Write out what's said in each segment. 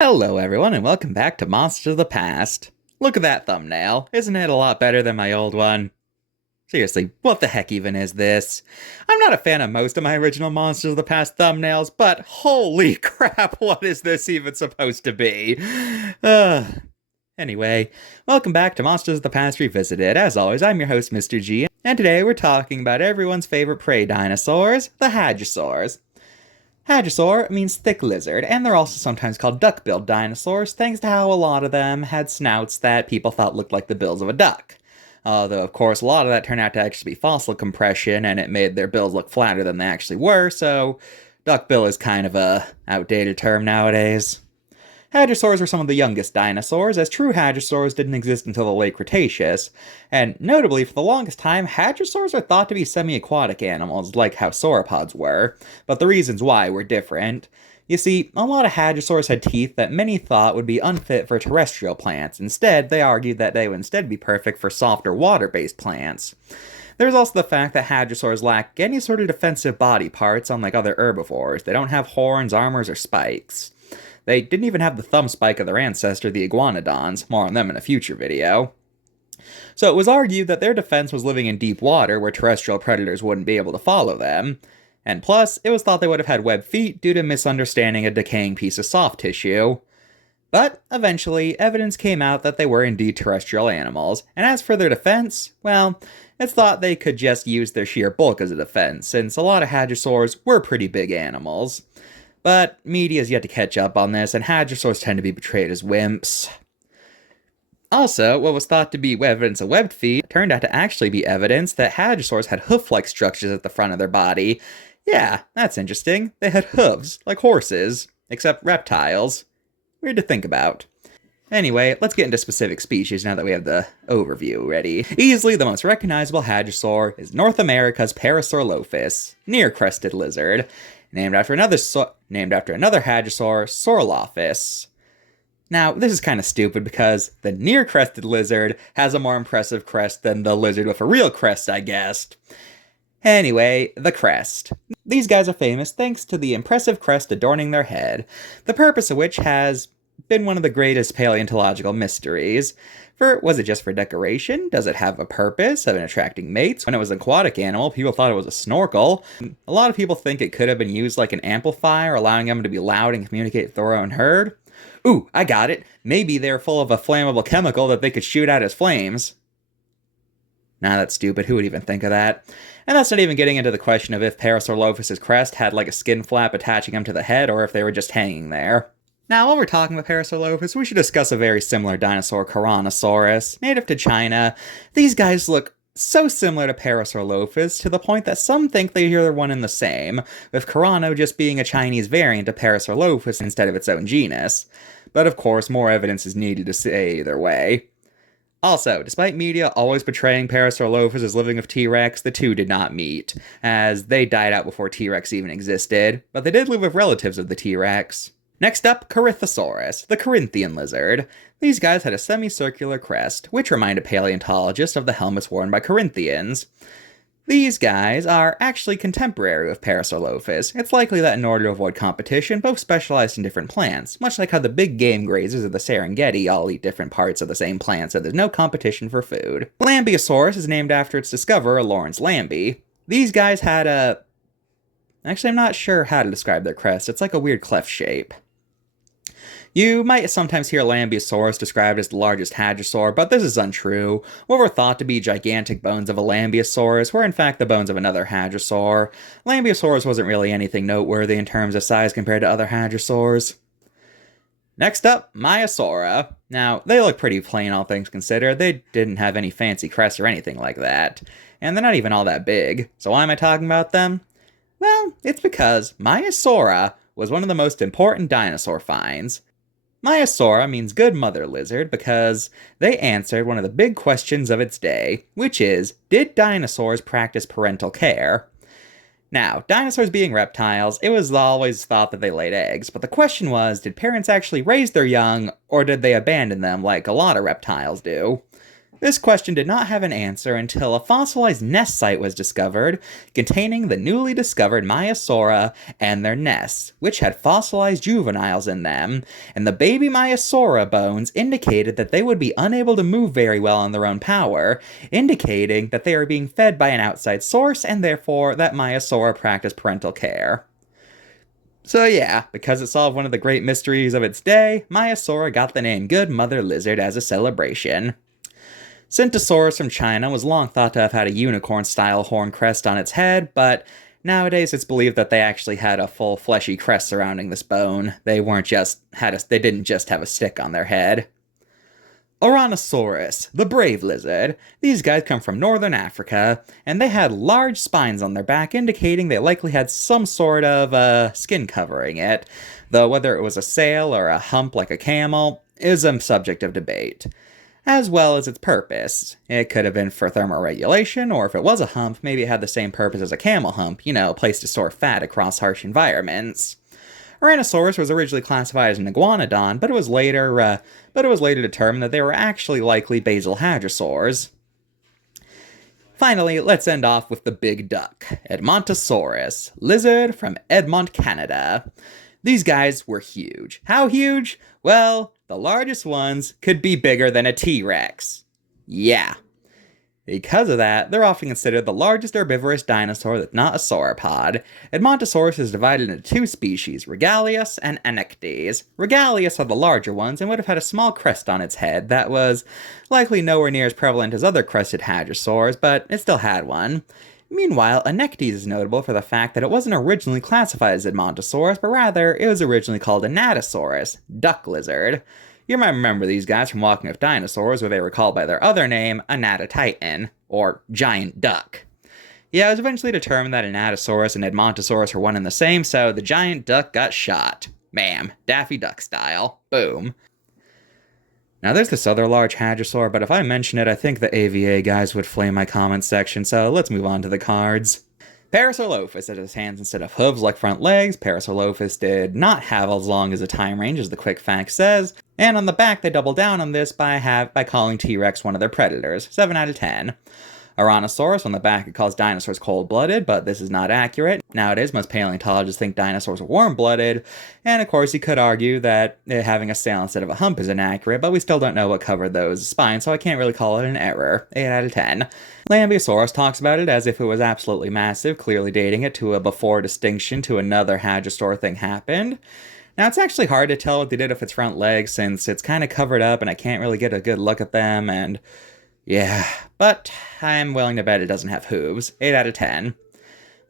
Hello everyone and welcome back to Monsters of the Past. Look at that thumbnail. Isn't it a lot better than my old one? Seriously, what the heck even is this? I'm not a fan of most of my original Monsters of the Past thumbnails, but holy crap, what is this even supposed to be? Anyway, welcome back to Monsters of the Past Revisited. As always, I'm your host, Mr.G, and today we're talking about everyone's favorite prey dinosaurs, the Hadrosaurs. Hadrosaur means thick lizard, and they're also sometimes called duck-billed dinosaurs, thanks to how a lot of them had snouts that people thought looked like the bills of a duck. Although, of course, a lot of that turned out to actually be fossil compression, and it made their bills look flatter than they actually were, so duck-bill is kind of a outdated term nowadays. Hadrosaurs were some of the youngest dinosaurs, as true hadrosaurs didn't exist until the late Cretaceous, and notably, for the longest time, hadrosaurs are thought to be semi-aquatic animals, like how sauropods were, but the reasons why were different. You see, a lot of hadrosaurs had teeth that many thought would be unfit for terrestrial plants. Instead, they argued that they would instead be perfect for softer water-based plants. There's also the fact that hadrosaurs lack any sort of defensive body parts, unlike other herbivores. They don't have horns, armors, or spikes. They didn't even have the thumb spike of their ancestor, the iguanodons, more on them in a future video. So it was argued that their defense was living in deep water where terrestrial predators wouldn't be able to follow them. And plus, it was thought they would have had webbed feet due to misunderstanding a decaying piece of soft tissue. But eventually, evidence came out that they were indeed terrestrial animals, and as for their defense, well, it's thought they could just use their sheer bulk as a defense, since a lot of hadrosaurs were pretty big animals. But media's yet to catch up on this, and hadrosaurs tend to be portrayed as wimps. Also, what was thought to be evidence of webbed feet turned out to actually be evidence that hadrosaurs had hoof-like structures at the front of their body. Yeah, that's interesting. They had hooves, like horses, except reptiles. Weird to think about. Anyway, let's get into specific species now that we have the overview ready. Easily the most recognizable hadrosaur is North America's Parasaurolophus, near-crested lizard, named after another hadrosaur, Saurolophus. Now, this is kind of stupid because the near-crested lizard has a more impressive crest than the lizard with a real crest, I guessed. Anyway, the crest. These guys are famous thanks to the impressive crest adorning their head, the purpose of which has been one of the greatest paleontological mysteries. Was it just for decoration? Does it have a purpose of attracting mates? When it was an aquatic animal, people thought it was a snorkel. A lot of people think it could have been used like an amplifier, allowing them to be loud and communicate with their own herd. Ooh, I got it. Maybe they're full of a flammable chemical that they could shoot out as flames. Nah, that's stupid. Who would even think of that? And that's not even getting into the question of if Parasaurolophus' crest had like a skin flap attaching them to the head, or if they were just hanging there. Now, while we're talking about Parasaurolophus, we should discuss a very similar dinosaur, Tyrannosaurus, native to China. These guys look so similar to Parasaurolophus to the point that some think they're one and the same, with Carano just being a Chinese variant of Parasaurolophus instead of its own genus. But of course, more evidence is needed to say either way. Also, despite media always portraying Parasaurolophus as living with T-Rex, the two did not meet, as they died out before T-Rex even existed, but they did live with relatives of the T-Rex. Next up, Corythosaurus, the Corinthian lizard. These guys had a semicircular crest, which reminded paleontologists of the helmets worn by Corinthians. These guys are actually contemporary with Parasaurolophus. It's likely that in order to avoid competition, both specialized in different plants, much like how the big game grazers of the Serengeti all eat different parts of the same plant, so there's no competition for food. Lambeosaurus is named after its discoverer, Lawrence Lambie. These guys had a... Actually, I'm not sure how to describe their crest. It's like a weird cleft shape. You might sometimes hear Lambeosaurus described as the largest hadrosaur, but this is untrue. What were thought to be gigantic bones of a Lambeosaurus were in fact the bones of another hadrosaur. Lambeosaurus wasn't really anything noteworthy in terms of size compared to other hadrosaurs. Next up, Maiasaura. Now, they look pretty plain all things considered. They didn't have any fancy crests or anything like that. And they're not even all that big. So why am I talking about them? Well, it's because Maiasaura was one of the most important dinosaur finds. Maiasaura means good mother lizard because they answered one of the big questions of its day, which is, did dinosaurs practice parental care? Now, dinosaurs being reptiles, it was always thought that they laid eggs, but the question was, did parents actually raise their young, or did they abandon them like a lot of reptiles do? This question did not have an answer until a fossilized nest site was discovered containing the newly discovered Maiasaura and their nests, which had fossilized juveniles in them, and the baby Maiasaura bones indicated that they would be unable to move very well on their own power, indicating that they are being fed by an outside source and therefore that Maiasaura practiced parental care. So yeah, because it solved one of the great mysteries of its day, Maiasaura got the name Good Mother Lizard as a celebration. Centosaurus from China was long thought to have had a unicorn-style horn crest on its head, but nowadays it's believed that they actually had a full fleshy crest surrounding this bone. They didn't just have a stick on their head. Ouranosaurus, the brave lizard. These guys come from northern Africa, and they had large spines on their back, indicating they likely had some sort of skin covering it, though whether it was a sail or a hump like a camel is a subject of debate. As well as its purpose. It could have been for thermoregulation, or if it was a hump, maybe it had the same purpose as a camel hump, a place to store fat across harsh environments. Ouranosaurus was originally classified as an iguanodon, but it was later determined that they were actually likely basal hadrosaurs. Finally, let's end off with the big duck, Edmontosaurus, lizard from Edmont, Canada. These guys were huge. How huge? Well, the largest ones could be bigger than a T-Rex. Yeah. Because of that, they're often considered the largest herbivorous dinosaur that's not a sauropod. Edmontosaurus is divided into two species, Regalius and Anectes. Regalius are the larger ones and would have had a small crest on its head that was likely nowhere near as prevalent as other crested hadrosaurs, but it still had one. Meanwhile, Anectes is notable for the fact that it wasn't originally classified as Edmontosaurus, but rather it was originally called Anatosaurus, duck lizard. You might remember these guys from Walking with Dinosaurs, where they were called by their other name, Anatotitan, or giant duck. Yeah, it was eventually determined that Anatosaurus and Edmontosaurus were one and the same, so the giant duck got shot. Bam, Daffy Duck style. Boom. Now there's this other large hadrosaur, but if I mention it, I think the AVA guys would flame my comment section, so let's move on to the cards. Parasaurolophus had his hands instead of hooves like front legs. Parasaurolophus did not have as long as a time range as the quick fact says, and on the back they double down on this by calling T-Rex one of their predators, 7 out of 10. Ouranosaurus, on the back it calls dinosaurs cold-blooded, but this is not accurate. Nowadays, most paleontologists think dinosaurs are warm-blooded, and of course you could argue that having a sail instead of a hump is inaccurate, but we still don't know what covered those spines, so I can't really call it an error. 8 out of 10. Lambeosaurus talks about it as if it was absolutely massive, clearly dating it to a before distinction to another hadrosaur thing happened. Now, it's actually hard to tell what they did with its front legs, since it's kind of covered up and I can't really get a good look at them, and yeah, but I'm willing to bet it doesn't have hooves. 8 out of 10.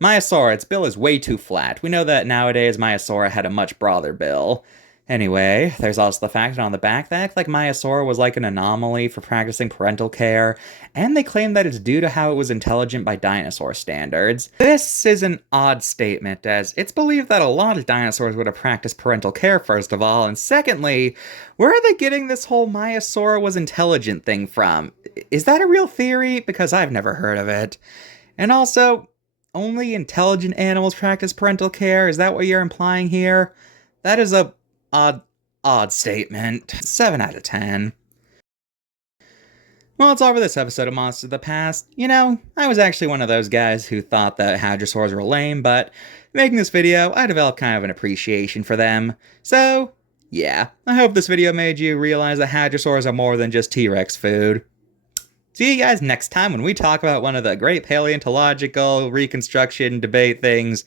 Maiasaura, its bill is way too flat. We know that nowadays Maiasaura had a much broader bill. Anyway, there's also the fact that on the back they act like Maiasaura was like an anomaly for practicing parental care, and they claim that it's due to how it was intelligent by dinosaur standards. This is an odd statement, as it's believed that a lot of dinosaurs would have practiced parental care first of all, and secondly, where are they getting this whole Maiasaura was intelligent thing from? Is that a real theory? Because I've never heard of it. And also, only intelligent animals practice parental care? Is that what you're implying here? That is a odd statement. 7 out of 10. Well, it's all for this episode of Monsters of the Past. I was actually one of those guys who thought that hadrosaurs were lame, but making this video, I developed kind of an appreciation for them. So, yeah, I hope this video made you realize that hadrosaurs are more than just T-Rex food. See you guys next time when we talk about one of the great paleontological reconstruction debate things.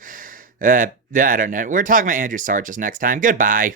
I don't know. We're talking about Andrew Sargis next time. Goodbye.